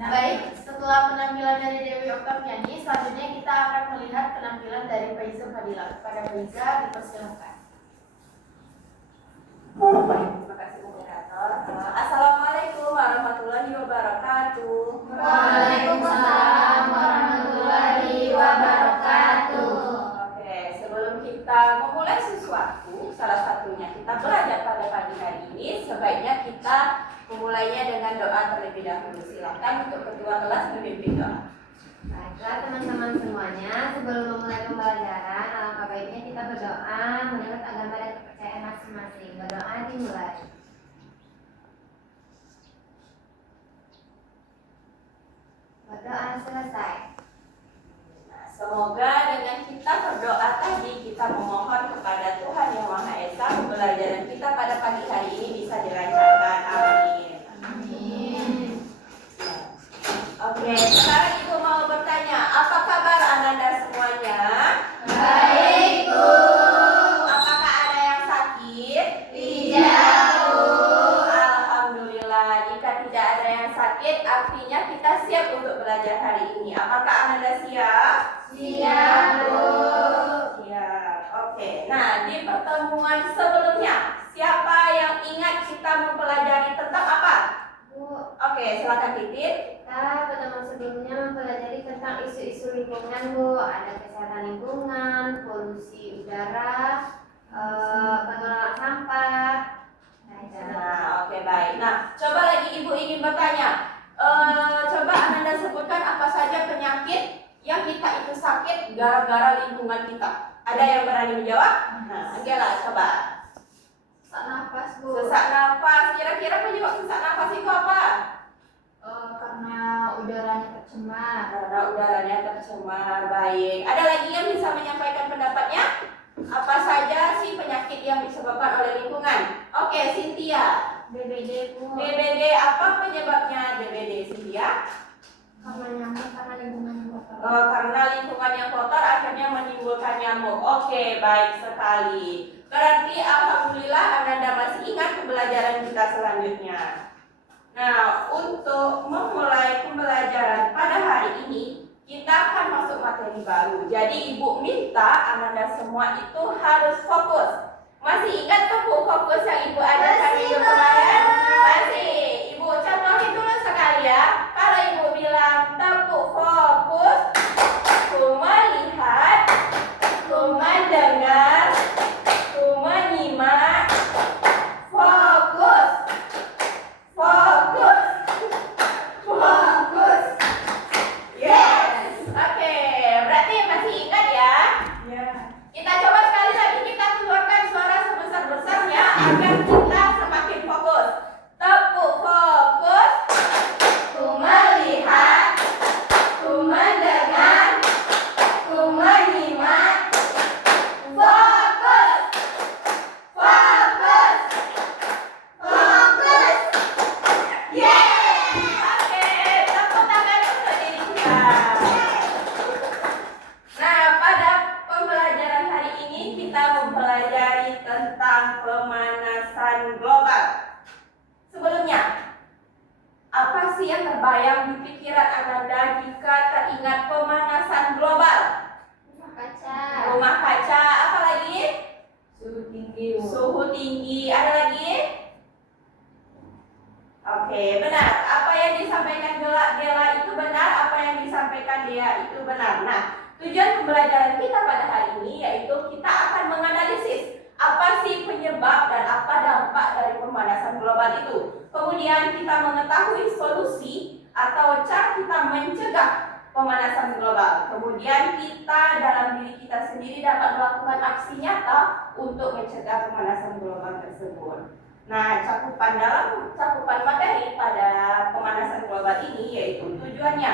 Baik, setelah penampilan dari Dewi Oktaviani, selanjutnya kita akan melihat penampilan dari Faiza Fadila. Kepada Faiza, dipersilakan. Terima kasih moderator. Assalamualaikum warahmatullahi wabarakatuh. Waalaikumsalam warahmatullahi wabarakatuh. Oke, sebelum kita memulai sesuatu, salah satunya kita belajar pada pagi hari ini, sebaiknya kita memulainya dengan doa terlebih dahulu. Silakan untuk ketua kelas memimpin doa. Baiklah teman-teman semuanya, sebelum memulai pembelajaran, alangkah baiknya kita berdoa menurut agama dan kepercayaan masing-masing. Berdoa dimulai. Berdoa selesai. Nah, semoga dengan kita berdoa tadi, kita memohon kepada Tuhan Yang Maha Esa, pembelajaran kita pada pagi hari ini bisa dilancarkan. Amin. Oke, sekarang Ibu mau bertanya, apa kabar Ananda semuanya? Baik, Bu. Apakah ada yang sakit? Tidak, Bu. Alhamdulillah, jika tidak ada yang sakit, artinya kita siap untuk belajar hari ini. Apakah Ananda siap? Siap, Bu. Siap, oke. Nah, di pertemuan sebelumnya, siapa yang ingat kita mempelajari tentang apa? Bu, Oke, silakan Titin. kita pertemuan sebelumnya mempelajari tentang isu-isu lingkungan, Bu. Ada kesehatan lingkungan, polusi udara, pengelolaan sampah. Nah, oke baik. Nah, coba lagi Ibu ingin bertanya. Coba Ananda sebutkan apa saja penyakit yang kita itu sakit gara-gara lingkungan kita. Ada yang berani menjawab? Nah, Angela coba. Sesak nafas, Bu. Sesak nafas. Kira-kira penyebab sesak nafas itu apa? Karena udaranya tercemar. Karena udaranya tercemar. Baik. Ada lagi yang bisa menyampaikan pendapatnya? Apa saja sih penyakit yang disebabkan oleh lingkungan? Oke, Cynthia. DBD, Bu. DBD apa penyebabnya DBD, Cynthia? Karena nyamuk, karena lingkungan kotor. Karena lingkungan yang kotor akhirnya menimbulkan nyamuk. Oke, baik sekali. Berarti alhamdulillah Ananda masih ingat pembelajaran kita selanjutnya. Nah, untuk memulai pembelajaran pada hari ini, kita akan masuk materi baru. Jadi Ibu minta Ananda semua itu harus fokus. Masih ingat tepuk fokus yang Ibu ajarkan minggu kemarin? Masih. Ibu contohin dulu sekali ya. Kalau Ibu bilang tepuk fokus, ku melihat, ku mendengar, ku menyimak, fokus, fokus, fokus. Yes. Oke, berarti masih ingat ya? Ya. Kita coba sekali lagi, kita keluarkan suara sebesar-besarnya agar kita semakin fokus. Tepuk fokus, ku melihat, ku mendengar, ku menyimak, fokus, fokus, fokus. Yeay! Oke, tepuk tangan untuk diri kita. Nah, pada pembelajaran hari ini kita mempelajari tentang pemanasan global. Sebelumnya, apa sih yang terbayang di pikiran Ananda jika teringat pemanasan global? Rumah kaca. Rumah kaca, apa lagi? Suhu tinggi, Bu. Suhu tinggi, ada lagi? Oke, benar. Apa yang disampaikan Gela itu benar, apa yang disampaikan dia itu benar. Nah, tujuan pembelajaran kita pada hari ini yaitu kita akan menganalisis apa sih penyebab dan apa dampak dari pemanasan global itu. Kemudian kita mengetahui solusi atau cara kita mencegah pemanasan global. Kemudian kita dalam diri kita sendiri dapat melakukan aksi nyata untuk mencegah pemanasan global tersebut. Nah, cakupan materi pada pemanasan global ini yaitu tujuannya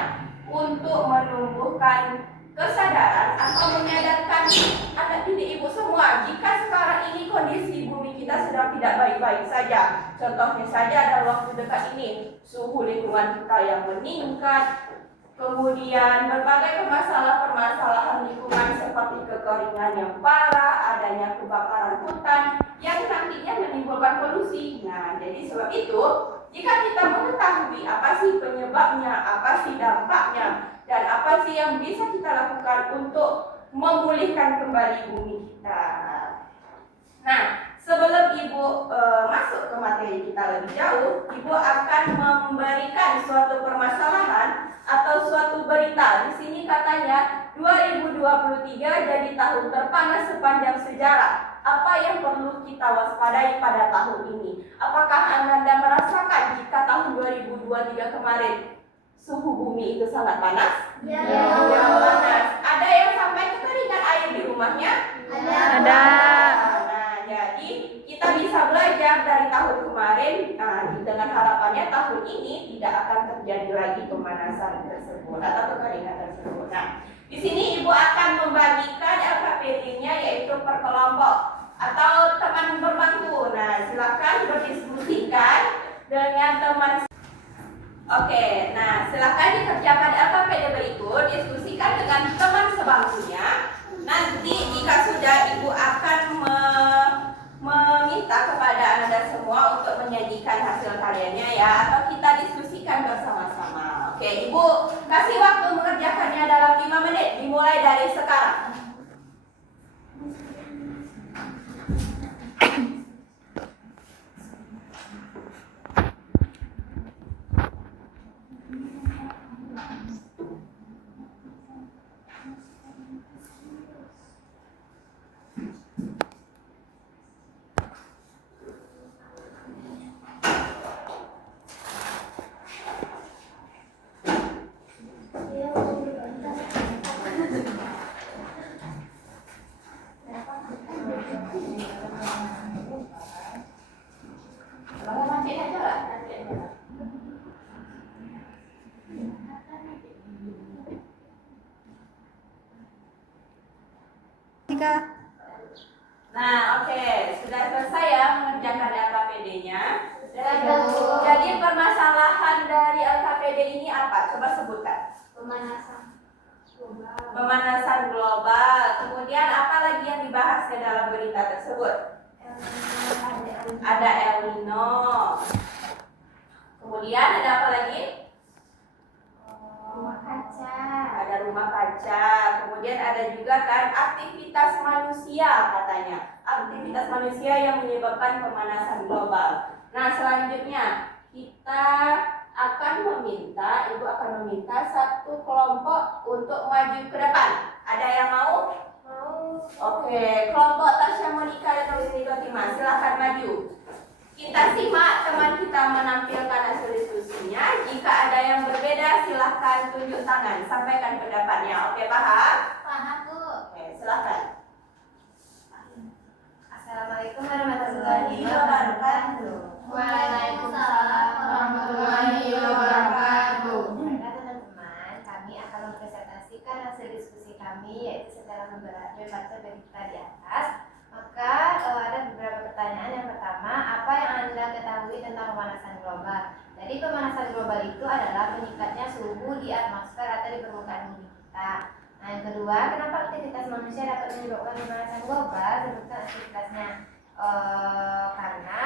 untuk menumbuhkan kesadaran atau menyadarkan anak didik Ibu semua jika sekarang ini kondisi bumi kita sedang tidak baik-baik saja. Contohnya saja dalam waktu dekat ini suhu lingkungan kita yang meningkat, kemudian berbagai permasalahan lingkungan seperti kekeringan yang parah, adanya kebakaran hutan yang nantinya menimbulkan polusi. Nah, jadi sebab itu Jika kita mengetahui apa sih penyebabnya, apa sih dampaknya, dan apa sih yang bisa kita lakukan untuk memulihkan kembali bumi kita. Nah, sebelum Ibu masuk ke materi kita lebih jauh, Ibu akan memberikan suatu permasalahan atau suatu berita. Di sini katanya 2023 jadi tahun terpanas sepanjang sejarah. Apa yang perlu kita waspadai pada tahun ini? Apakah Anda merasakan jika tahun 2023 kemarin suhu bumi itu sangat panas? Ya. Yang panas. Ada yang sampai kekeringan air di rumahnya? Ada. Nah, jadi kita bisa belajar dari tahun kemarin. Nah, dengan harapannya tahun ini tidak akan terjadi lagi pemanasan tersebut atau kekeringan tersebut. Nah, di sini Ibu akan membagikan LKPD-nya yaitu per kelompok atau teman berbantu. Nah, silakan berdiskusikan dengan teman. Oke, nah silakan dikerjakan LKPD berikut, diskusikan dengan teman sebangkunya. Nanti jika sudah Ibu akan meminta kepada Anda semua untuk menyajikan hasil karyanya ya, atau kita diskusikan bersama-sama. Oke, Ibu kasih waktu mengerjakannya dalam 5 menit, dimulai dari sekarang. Matiin aja lah, nanti aja lah. Nah, oke, sudah selesai ya mengerjakan LKPD-nya. Jadi permasalahan dari LKPD ini apa? Coba sebutkan. Pemanasan global. Kemudian apa lagi yang dibahas di dalam berita tersebut? Ada El Nino. Kemudian ada apa lagi? Rumah kaca. Ada rumah kaca. Kemudian ada juga kan aktivitas manusia katanya. Aktivitas manusia yang menyebabkan pemanasan global. Nah, selanjutnya kita akan meminta, Ibu akan meminta satu kelompok untuk maju ke depan. Ada yang mau? Mau. Oke, kelompok Tasya Monika dan Wisni Fatimah, silahkan maju. Kita simak teman kita menampilkan hasil diskusinya. Jika ada yang berbeda, silahkan tunjuk tangan, sampaikan pendapatnya. Oke, paham? Paham, Bu. Oke, silahkan. Assalamualaikum warahmatullahi wabarakatuh. Waalaikumsalam warahmatullahi wabarakatuh. Baiklah teman-teman, kami akan mempresentasikan hasil diskusi kami yaitu secara membaca berita di atas. Maka ada beberapa pertanyaan. Yang pertama, apa yang Anda ketahui tentang pemanasan global? Jadi pemanasan global itu adalah meningkatnya suhu di atmosfer atau di permukaan bumi kita. Nah, yang kedua, kenapa aktivitas manusia dapat menyebabkan pemanasan global? Sebutkan aktivitasnya. Karena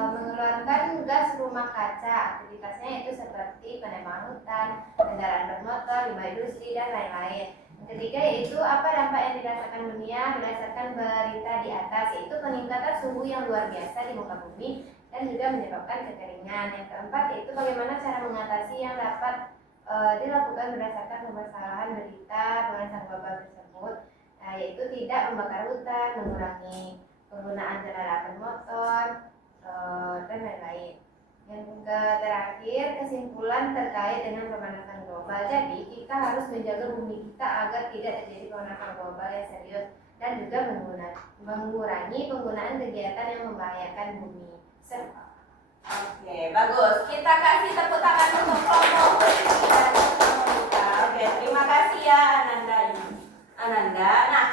mengeluarkan gas rumah kaca. Aktivitasnya itu seperti penebangan hutan, kendaraan bermotor, limbah industri, dan lain-lain. Yang ketiga yaitu apa dampak yang dirasakan dunia berdasarkan berita di atas, yaitu peningkatan suhu yang luar biasa di muka bumi dan juga menyebabkan kekeringan. Yang keempat yaitu bagaimana cara mengatasi yang dapat dilakukan berdasarkan permasalahan berita pemanasan global tersebut, yaitu tidak membakar hutan, mengurangi penggunaan kendaraan bermotor, dan lain-lain. Yang terakhir, kesimpulan terkait dengan pemanasan global. Jadi kita harus menjaga bumi kita agar tidak terjadi pemanasan global yang serius dan juga mengurangi penggunaan kegiatan yang membahayakan bumi. Oke, bagus. Kita kasih tepuk tangan untuk kelompok Wisni dan Monika. Oke, terima kasih ya Ananda. Nah,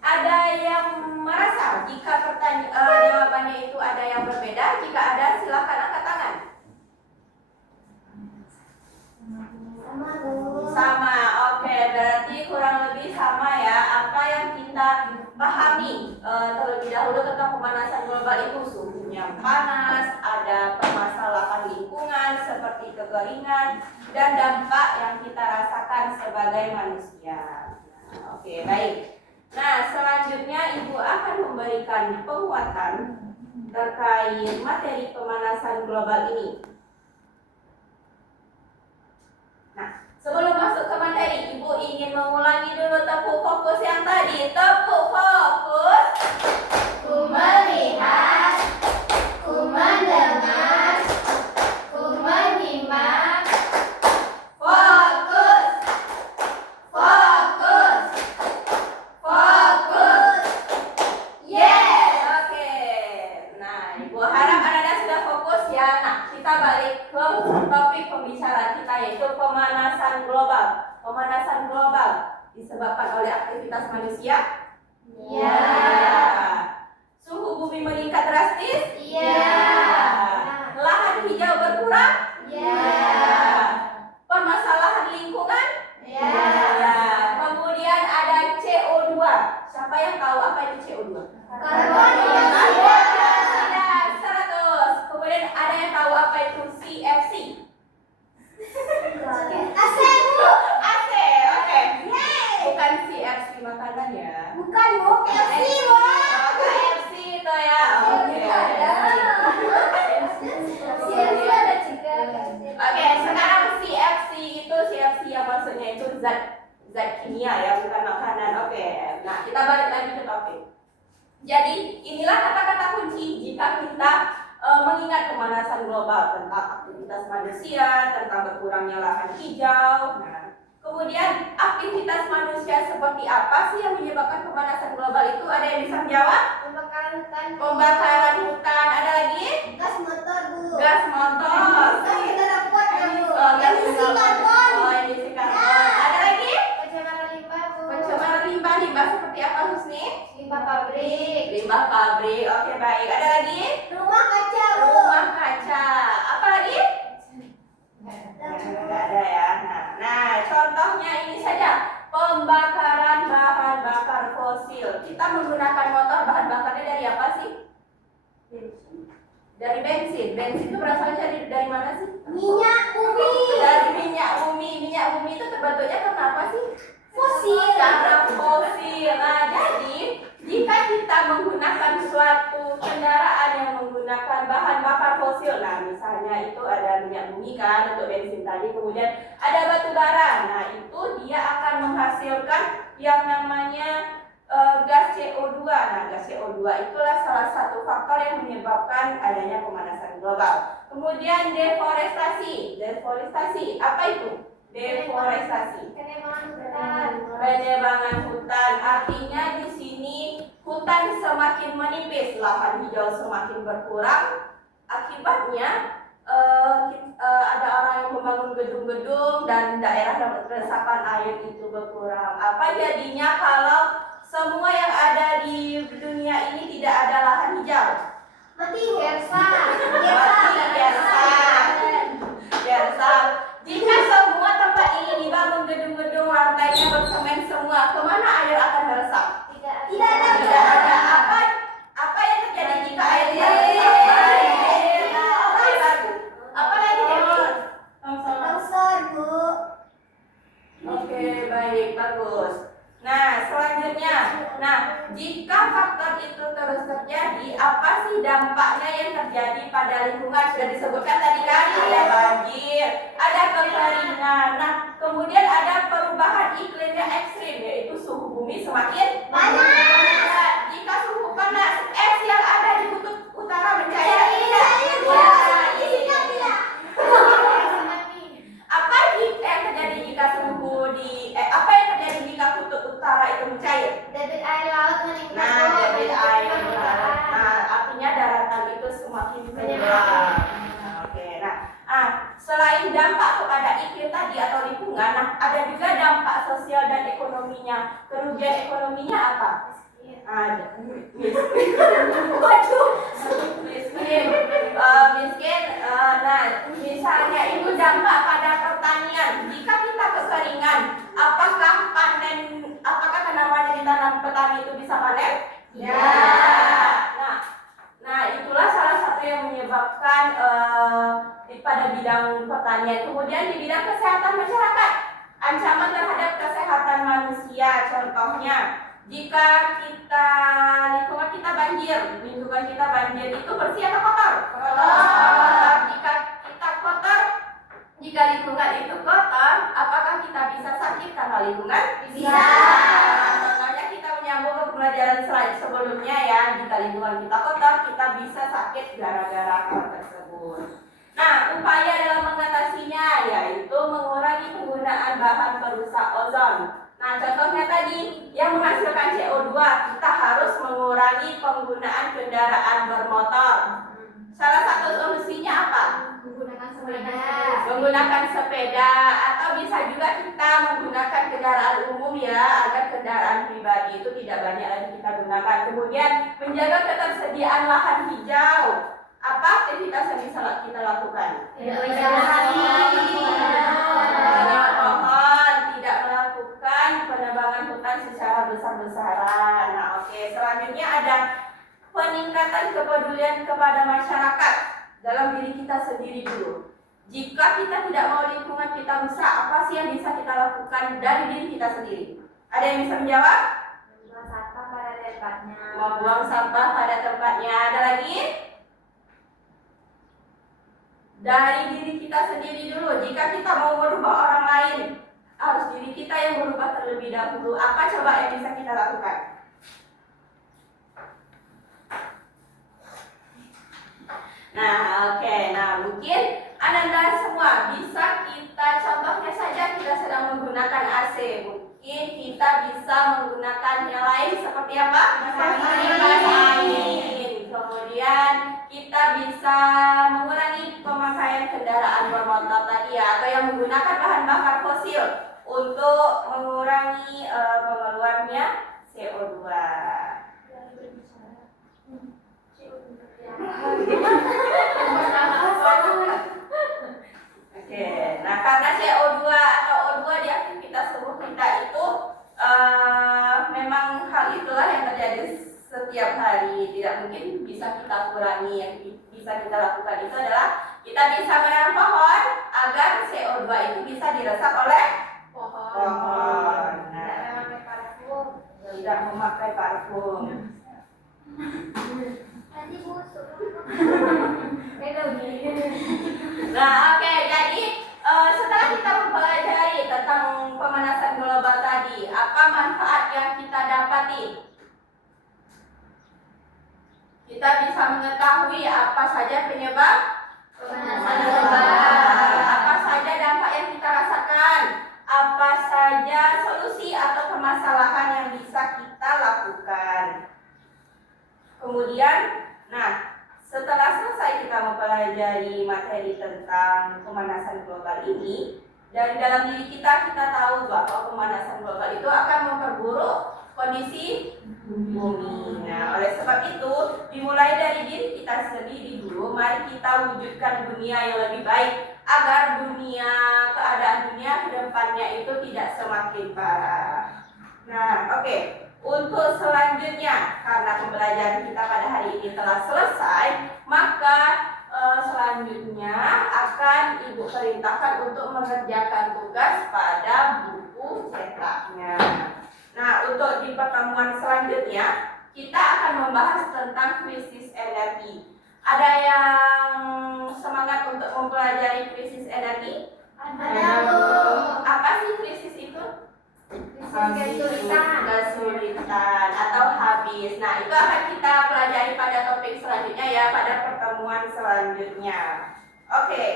ada yang merasa jika jawabannya itu ada yang berbeda? Jika ada, silakan angkat tangan. Sama, oke, berarti kurang lebih sama ya. Apa yang kita pahami terlebih dahulu tentang pemanasan global itu suhunya panas, ada permasalahan lingkungan dan dampak yang kita rasakan sebagai manusia. Nah, oke, baik. Nah, selanjutnya Ibu akan memberikan penguatan terkait materi pemanasan global ini. Nah, sebelum masuk ke materi, Ibu ingin mengulangi dulu tepuk fokus yang tadi. Tepuk fokus. Ku melihat, ku mendengar, ku menyimak. Fokus. Fokus. Fokus. Yes. Oke. Nah, Ibu harap Anda sudah fokus ya. Nah, kita balik ke topik pembicaraan kita, yaitu pemanasan global. Pemanasan global disebabkan oleh aktivitas manusia. Ya. Suhu bumi meningkat drastis. Ya. Lahan hijau berkurang. Ya. Permasalahan lingkungan. Ya. Kemudian ada CO2. Siapa yang tahu apa itu CO2? Karbon Dioksida 100. Kemudian ada yang tahu apa itu CFC? Asal AC. Oke. Bukan CFC makanan ya. bukan Bu, KFC Bu. KFC itu ya. Oke. CFC ada juga. Oke, sekarang CFC itu yang maksudnya itu zat kimia ya, bukan makanan. Oke. Nah, kita balik lagi ke topik. Jadi, inilah kata-kata kunci jika kita mengingat pemanasan global, tentang aktivitas manusia, tentang berkurangnya lahan hijau. Nah, kemudian aktivitas manusia seperti apa sih yang menyebabkan pemanasan global itu? Ada yang bisa menjawab? Pembakaran hutan. Pembakaran hutan. Ada lagi? Gas motor Bu. Gas motor. Gas kendaraan kuat ya Bu. Gas Emisi motor. karbon. Oh, emisi karbon. Ada lagi? Pencemaran limbah Bu. Pencemaran limbah. Limbah seperti apa, Husni? Limbah pabrik. Limbah pabrik. Oke, baik. Ada lagi? Rumah kaca Bu. Rumah kaca. Apa lagi? Nggak ada ya. Nah, contohnya ini saja. Pembakaran bahan bakar fosil. Kita menggunakan motor, bahan bakarnya dari apa sih? Dari bensin. Bensin itu berasal dari mana sih? Minyak bumi. Dari minyak bumi. Minyak bumi itu terbentuknya karena apa sih? Fosil. Karena fosil. Nah, jadi jika kita menggunakan suatu kendaraan yang menggunakan bahan bakar fosil, nah misalnya itu ada minyak bumi kan untuk bensin tadi, kemudian ada batu bara, nah itu dia akan menghasilkan yang namanya gas CO2. Nah, gas CO2 itulah salah satu faktor yang menyebabkan adanya pemanasan global. Kemudian deforestasi. Deforestasi apa itu? Deforestasi. Penebangan hutan. Penebangan hutan artinya di sini hutan semakin menipis, lahan hijau semakin berkurang. Akibatnya ada orang yang membangun gedung-gedung dan daerah resapan air itu berkurang. Apa jadinya kalau semua yang ada di dunia ini tidak ada lahan hijau? Mati Gersa. Gersa. Jika semua tempat ini dibangun gedung-gedung, lantainya bersemen semua, kemana air akan meresap? Tidak ada. Tidak ada. Apa yang terjadi jika air meresap? Apa lagi Dewi? Longsor Bu. Oke, baik, bagus. Nah, selanjutnya, jika faktor itu terus terjadi, apa sih dampaknya yang terjadi pada lingkungan? Sudah disebutkan tadi kan, ada banjir, ada kekeringan. Nah, kemudian ada perubahan iklimnya ekstrim, yaitu suhu bumi semakin panas. Jika suhu panas, es yang ada di kutub utara mencair tidak? Apa yang terjadi jika apa yang terjadi jika kutub utara itu mencair? Debit air laut meningkat. Nah, debit air laut. Nah, artinya daratan itu semakin tenggelam. Oke. Nah, selain dampak kepada iklim tadi atau lingkungan, ada juga dampak sosial dan ekonominya. Kerugian ekonominya apa? Miskin. Misalnya itu dampak pada pertanian. Jika kita kekeringan, apakah tanaman yang ditanam petani itu bisa panen? Ya. Nah, itulah salah satu yang menyebabkan pada bidang pertanian. Kemudian di bidang kesehatan Jika kita lingkungan kita banjir, lingkungan kita banjir itu bersih atau kotor? Kotor. Jika kita kotor, jika lingkungan itu kotor, apakah kita bisa sakit karena lingkungan? Bisa. Contohnya kita menyambung ke pelajaran slide sebelumnya ya, jika lingkungan kita kotor, kita bisa sakit gara-gara hal tersebut. Nah, upaya dalam mengatasinya yaitu mengurangi penggunaan bahan perusak ozon. Nah, contohnya tadi yang menghasilkan CO2, kita harus mengurangi penggunaan kendaraan bermotor. Salah satu solusinya apa? Menggunakan sepeda. Menggunakan sepeda, atau bisa juga kita menggunakan kendaraan umum ya, agar kendaraan pribadi itu tidak banyak lagi kita gunakan. Kemudian menjaga ketersediaan lahan hijau. Apa aktivitas yang bisa kita lakukan? Menanam pohon, tidak melakukan penebangan hutan secara besar-besaran. Nah, oke. Selanjutnya ada peningkatan kepedulian kepada masyarakat dalam diri kita sendiri dulu. Jika kita tidak mau lingkungan kita rusak, apa sih yang bisa kita lakukan dari diri kita sendiri? Ada yang bisa menjawab? Membuang sampah pada tempatnya. Membuang sampah pada tempatnya. Ada lagi? Dari diri kita sendiri dulu. Jika kita mau merubah orang lain, harus diri kita yang berubah terlebih dahulu. Apa coba yang bisa kita lakukan? Nah, oke. Nah, mungkin Ananda semua bisa kita contohnya saja kita sedang menggunakan AC. Mungkin kita bisa menggunakan yang lain seperti apa? Kipas angin. Kemudian kita bisa mengurangi pemakaian kendaraan bermotor tadi ya, atau yang menggunakan bahan bakar fosil untuk mengurangi pengeluarannya CO2. Oke, nah karena CO2 atau O2 di aktivitas tubuh kita itu memang hal itulah yang terjadi setiap hari, tidak mungkin bisa kita kurangi. Yang bisa kita lakukan itu adalah kita bisa menanam pohon agar CO2 itu bisa diresap oleh pohon. Nah, tidak memakai parfum. Tadi busuk. Nah, oke. Jadi setelah kita mempelajari tentang pemanasan global tadi, apa manfaat yang kita dapati? Kita bisa mengetahui apa saja penyebab pemanasan global, apa saja dampak yang kita rasakan, apa saja solusi atau permasalahan yang bisa kita lakukan. Kemudian, nah, setelah selesai kita mempelajari materi tentang pemanasan global ini, dari dalam diri kita tahu bahwa pemanasan global itu akan memperburuk kondisi bumi. Nah, oleh sebab itu, dimulai dari diri kita sendiri dulu, mari kita wujudkan dunia yang lebih baik agar keadaan dunia ke depannya itu tidak semakin parah. Nah, oke. Untuk selanjutnya, karena pembelajaran kita pada hari ini telah selesai, maka selanjutnya akan Ibu perintahkan untuk mengerjakan tugas pada buku cetaknya. Nah, untuk di pertemuan selanjutnya, kita akan membahas tentang krisis energi. Ada yang semangat untuk mempelajari krisis energi? Ada, Bu. Apa sih krisis itu? Kesulitan atau habis. Nah, itu akan kita pelajari pada topik selanjutnya ya, pada pertemuan selanjutnya. Oke.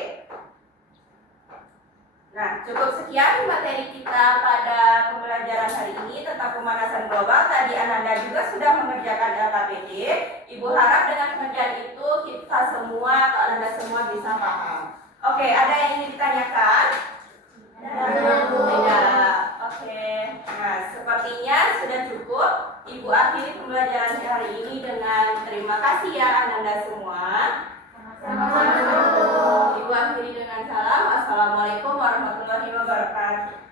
Nah, cukup sekian materi kita pada pembelajaran hari ini tentang pemanasan global. Tadi Ananda juga sudah mengerjakan LKPD. Ibu harap dengan pengerjaan itu kita semua atau Ananda semua bisa paham. Oke, ada yang ingin ditanyakan? Tidak. Oke. Nah, sepertinya sudah cukup. Ibu akhiri pembelajaran hari ini dengan terima kasih ya Ananda semua. Ibu akhiri dengan salam. Assalamualaikum warahmatullahi wabarakatuh.